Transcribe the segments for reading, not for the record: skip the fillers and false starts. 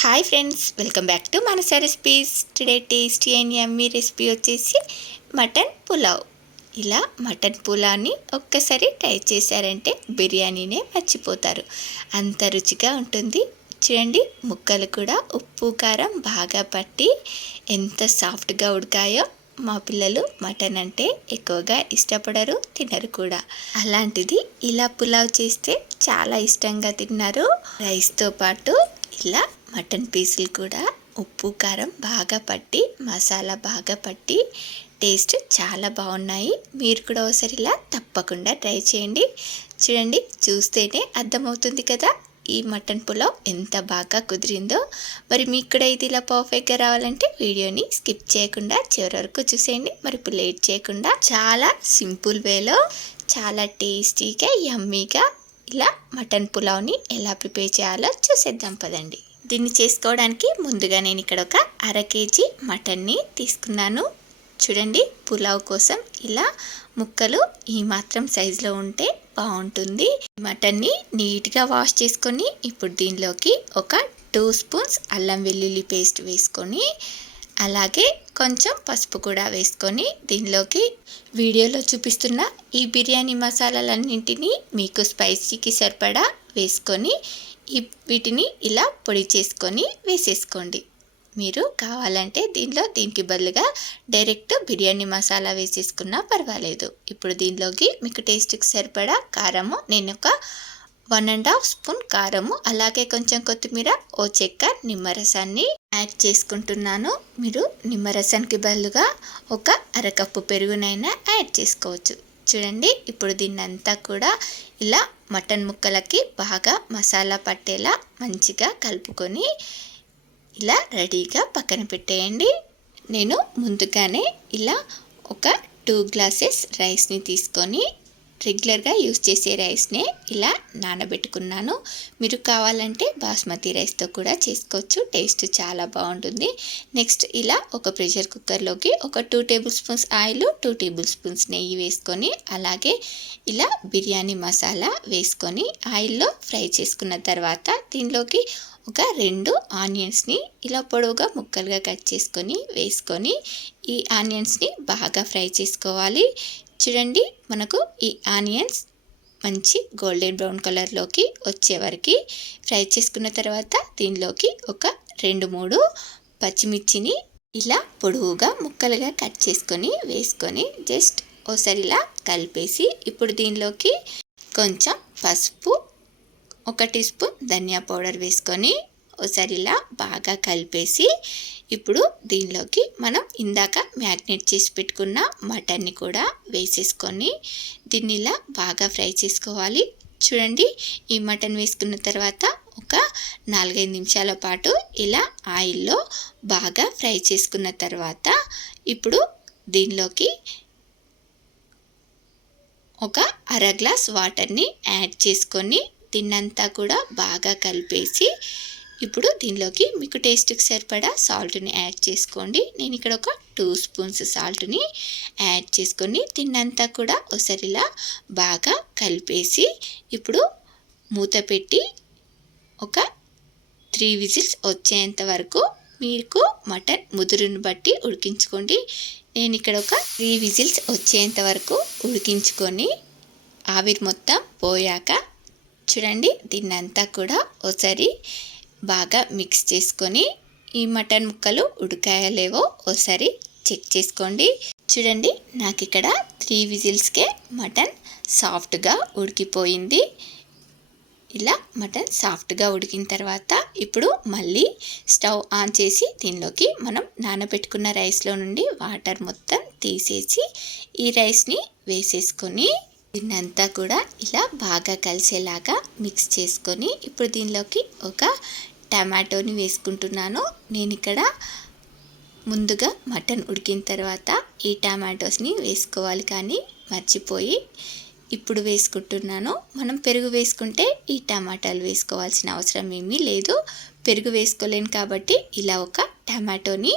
Hi friends, welcome back to Manasa recipes. Today tasty and yummy recipe వచ్చేసి mutton pulao. ఇలా mutton పులావ్ని ఒక్కసారి try చేశారంటే బిర్యానీనే మర్చిపోతారు, అంత రుచిగా ఉంటుంది. చూడండి, ముక్కలు కూడా ఉప్పు కారం బాగా పట్టి ఎంత సాఫ్ట్గా ఉడికాయో. మా పిల్లలు మటన్ అంటే ఎక్కువగా ఇష్టపడరు, తినరు కూడా. అలాంటిది ఇలా పులావ్ చేస్తే చాలా ఇష్టంగా తిన్నారు. రైస్తో పాటు ఇలా మటన్ పీసులు కూడా ఉప్పు కారం బాగా పట్టి, మసాలా బాగా పట్టి టేస్ట్ చాలా బాగున్నాయి. మీరు కూడా ఒకసారి ఇలా తప్పకుండా ట్రై చేయండి. చూడండి, చూస్తేనే అర్థమవుతుంది కదా ఈ మటన్ పులావ్ ఎంత బాగా కుదిరిందో. మరి మీకు కూడా ఇది ఇలా పర్ఫెక్ట్గా రావాలంటే వీడియోని స్కిప్ చేయకుండా చివరి వరకు చూసేయండి. మరి ఇప్పుడు లేట్ చేయకుండా చాలా సింపుల్ వేలో చాలా టేస్టీగా యమ్మీగా ఇలా మటన్ పులావ్ని ఎలా ప్రిపేర్ చేయాలో చూసేద్దాం పదండి. దీన్ని చేసుకోవడానికి ముందుగా నేను ఇక్కడ ఒక 1/2 kg మటన్ని తీసుకున్నాను. చూడండి, పులావ్ కోసం ఇలా ముక్కలు ఈ మాత్రం సైజులో ఉంటే బాగుంటుంది. మటన్ని నీట్గా వాష్ చేసుకొని ఇప్పుడు దీనిలోకి ఒక 2 స్పూన్స్ అల్లం వెల్లుల్లి పేస్ట్ వేసుకొని, అలాగే కొంచెం పసుపు కూడా వేసుకొని దీనిలోకి వీడియోలో చూపిస్తున్న ఈ బిర్యానీ మసాలాలన్నింటినీ మీకు స్పైసీకి సరిపడా వేసుకొని వీటిని ఇలా పొడి చేసుకొని వేసేసుకోండి. మీరు కావాలంటే దీనికి బదులుగా డైరెక్ట్ బిర్యానీ మసాలా వేసేసుకున్నా పర్వాలేదు. ఇప్పుడు దీనిలోకి మీకు టేస్ట్కి సరిపడా కారము, నేను ఒక 1.5 స్పూన్ కారము, అలాగే కొంచెం కొత్తిమీర, ఓ చెక్క నిమ్మరసాన్ని యాడ్ చేసుకుంటున్నాను. మీరు నిమ్మరసానికి బదులుగా ఒక 1/2 కప్పు పెరుగునైనా యాడ్ చేసుకోవచ్చు. చూడండి, ఇప్పుడు దీన్నంతా కూడా ఇలా మటన్ ముక్కలకి బాగా మసాలా పట్టేలా మంచిగా కలుపుకొని ఇలా రెడీగా పక్కన పెట్టేయండి. నేను ముందుగానే ఇలా ఒక 2 గ్లాసెస్ రైస్ని తీసుకొని రెగ్యులర్గా యూజ్ చేసే రైస్నే ఇలా నానబెట్టుకున్నాను. మీరు కావాలంటే బాస్మతి రైస్తో కూడా చేసుకోవచ్చు, టేస్ట్ చాలా బాగుంటుంది. నెక్స్ట్ ఇలా ఒక ప్రెషర్ కుక్కర్లోకి ఒక 2 table spoons oil, 2 table spoons నెయ్యి వేసుకొని, అలాగే ఇలా బిర్యానీ మసాలా వేసుకొని ఆయిల్లో ఫ్రై చేసుకున్న తర్వాత దీనిలోకి ఒక 2 ఆనియన్స్ని ఇలా పొడవుగా ముక్కలుగా కట్ చేసుకొని వేసుకొని ఈ ఆనియన్స్ని బాగా ఫ్రై చేసుకోవాలి. చూడండి, మనకు ఈ ఆనియన్స్ మంచి గోల్డెన్ బ్రౌన్ కలర్లోకి వచ్చే వరకు ఫ్రై చేసుకున్న తర్వాత దీనిలోకి ఒక 2-3 పచ్చిమిర్చిని ఇలా పొడవుగా ముక్కలుగా కట్ చేసుకొని వేసుకొని జస్ట్ ఒకసారి ఇలా కలిపేసి ఇప్పుడు దీనిలోకి కొంచెం పసుపు, 1 టీ స్పూన్ ధనియా పౌడర్ వేసుకొని ఒకసారి ఇలా బాగా కలిపేసి ఇప్పుడు దీనిలోకి మనం ఇందాక మ్యాగ్నేట్ చేసి పెట్టుకున్న మటన్ని కూడా వేసేసుకొని దీన్ని ఇలా బాగా ఫ్రై చేసుకోవాలి. చూడండి, ఈ మటన్ వేసుకున్న తర్వాత ఒక 4-5 నిమిషాల పాటు ఇలా ఆయిల్లో బాగా ఫ్రై చేసుకున్న తర్వాత ఇప్పుడు దీనిలోకి ఒక 1/2 గ్లాస్ వాటర్ని యాడ్ చేసుకొని దీన్నంతా కూడా బాగా కలిపేసి ఇప్పుడు దీనిలోకి మీకు టేస్ట్కి సరిపడా సాల్ట్ని యాడ్ చేసుకోండి. నేను ఇక్కడ ఒక 2 స్పూన్స్ సాల్ట్ని యాడ్ చేసుకొని దీన్నంతా కూడా ఒకసారిలా బాగా కలిపేసి ఇప్పుడు మూత పెట్టి ఒక 3 విజిల్స్ వచ్చేంత వరకు మీకు మటన్ ముదురుని బట్టి ఉడికించుకోండి. నేను ఇక్కడ ఒక 3 విజిల్స్ వచ్చేంత వరకు ఉడికించుకొని ఆవిరి మొత్తం పోయాక చూడండి, దీన్నంతా కూడా ఒకసారి బాగా మిక్స్ చేసుకొని ఈ మటన్ ముక్కలు ఉడికాయో లేవో ఒకసారి చెక్ చేసుకోండి. చూడండి, నాకు ఇక్కడ 3 విజిల్స్కే మటన్ సాఫ్ట్గా ఉడికిపోయింది. ఇలా మటన్ సాఫ్ట్గా ఉడికిన తర్వాత ఇప్పుడు మళ్ళీ స్టవ్ ఆన్ చేసి దీనిలోకి మనం నానబెట్టుకున్న రైస్లో నుండి వాటర్ మొత్తం తీసేసి ఈ రైస్ని వేసేసుకొని దీన్నంతా కూడా ఇలా బాగా కలిసేలాగా మిక్స్ చేసుకొని ఇప్పుడు దీనిలోకి ఒక టమాటోని వేసుకుంటున్నాను. నేను ఇక్కడ ముందుగా మటన్ ఉడికిన తర్వాత ఈ టమాటోస్ని వేసుకోవాలి కానీ మర్చిపోయి ఇప్పుడు వేసుకుంటున్నాను. మనం పెరుగు వేసుకుంటే ఈ టమాటాలు వేసుకోవాల్సిన అవసరం ఏమీ లేదు. పెరుగు వేసుకోలేను కాబట్టి ఇలా ఒక టమాటోని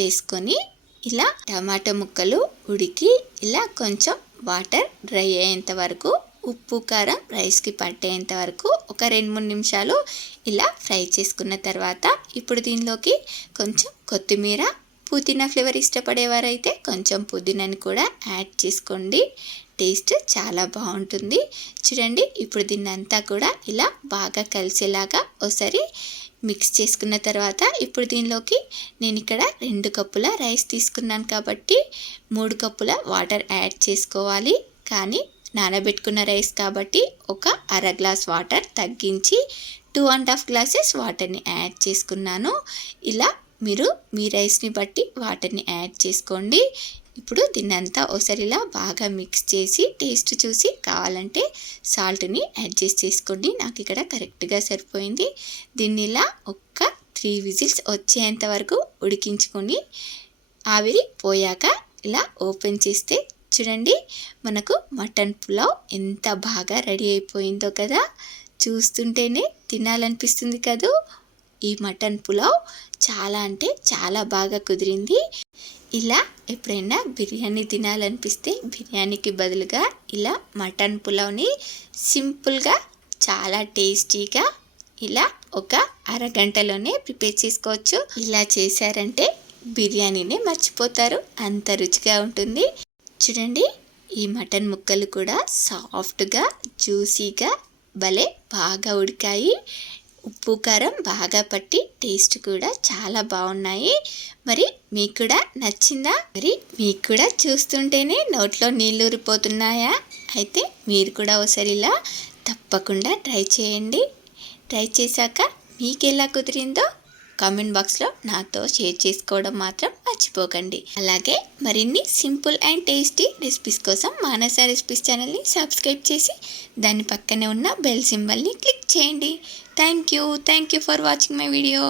వేసుకొని ఇలా టమాటో ముక్కలు ఉడికి ఇలా కొంచెం వాటర్ డ్రై అయ్యేంత వరకు ఉప్పు కారం రైస్కి పట్టేంత వరకు ఒక 2-3 నిమిషాలు ఇలా ఫ్రై చేసుకున్న తర్వాత ఇప్పుడు దీనిలోకి కొంచెం కొత్తిమీర, పుదీనా ఫ్లేవర్ ఇష్టపడేవారైతే కొంచెం పుదీనాని కూడా యాడ్ చేసుకోండి. టేస్ట్ చాలా బాగుంటుంది. చూడండి, ఇప్పుడు దీన్నంతా కూడా ఇలా బాగా కలిసేలాగా ఒకసారి మిక్స్ చేసుకున్న తర్వాత ఇప్పుడు దీనిలోకి నేను ఇక్కడ 2 కప్పుల రైస్ తీసుకున్నాను కాబట్టి 3 కప్పుల వాటర్ యాడ్ చేసుకోవాలి. కానీ నానబెట్టుకున్న రైస్ కాబట్టి ఒక అర గ్లాస్ వాటర్ తగ్గించి 2.5 గ్లాసెస్ వాటర్ని యాడ్ చేసుకున్నాను. ఇలా మీరు మీ రైస్ని బట్టి వాటర్ని యాడ్ చేసుకోండి. ఇప్పుడు దీన్నంతా ఒకసారి ఇలా బాగా మిక్స్ చేసి టేస్ట్ చూసి కావాలంటే సాల్ట్ని అడ్జస్ట్ చేసుకోండి. నాకు ఇక్కడ కరెక్ట్గా సరిపోయింది. దీన్ని ఇలా ఒక్క 3 విజిల్స్ వచ్చేంత వరకు ఉడికించుకొని ఆవిరి పోయాక ఇలా ఓపెన్ చేస్తే చూడండి, మనకు మటన్ పులావ్ ఎంత బాగా రెడీ అయిపోయిందో కదా. చూస్తుంటేనే తినాలనిపిస్తుంది కదూ. ఈ మటన్ పులావ్ చాలా అంటే చాలా బాగా కుదిరింది. ఇలా ఎప్పుడైనా బిర్యానీ తినాలనిపిస్తే బిర్యానీకి బదులుగా ఇలా మటన్ పులావ్ని సింపుల్గా చాలా టేస్టీగా ఇలా ఒక అరగంటలోనే ప్రిపేర్ చేసుకోవచ్చు. ఇలా చేశారంటే బిర్యానీనే మర్చిపోతారు, అంత రుచిగా ఉంటుంది. చూడండి, ఈ మటన్ ముక్కలు కూడా సాఫ్ట్గా జ్యూసీగా భలే బాగా ఉడికాయి. ఉప్పు కారం బాగా పట్టి టేస్ట్ కూడా చాలా బాగున్నాయి. మరి మీకు కూడా నచ్చిందా? మరి మీకు కూడా చూస్తుంటేనే నోట్లో నీళ్ళు ఊరిపోతున్నాయా? అయితే మీరు కూడా ఒకసారి ఇలా తప్పకుండా ట్రై చేయండి. ట్రై చేశాక మీకు ఎలా కుదిరిందో కామెంట్ బాక్స్లో నాతో షేర్ చేసుకోవడం మాత్రం మర్చిపోకండి. అలాగే మరిన్ని సింపుల్ అండ్ టేస్టీ రెసిపీస్ కోసం మానస రెసిపీస్ ఛానల్ని సబ్స్క్రైబ్ చేసి దాని పక్కనే ఉన్న బెల్ సింబల్ని క్లిక్ చేయండి. Thank you for watching my video.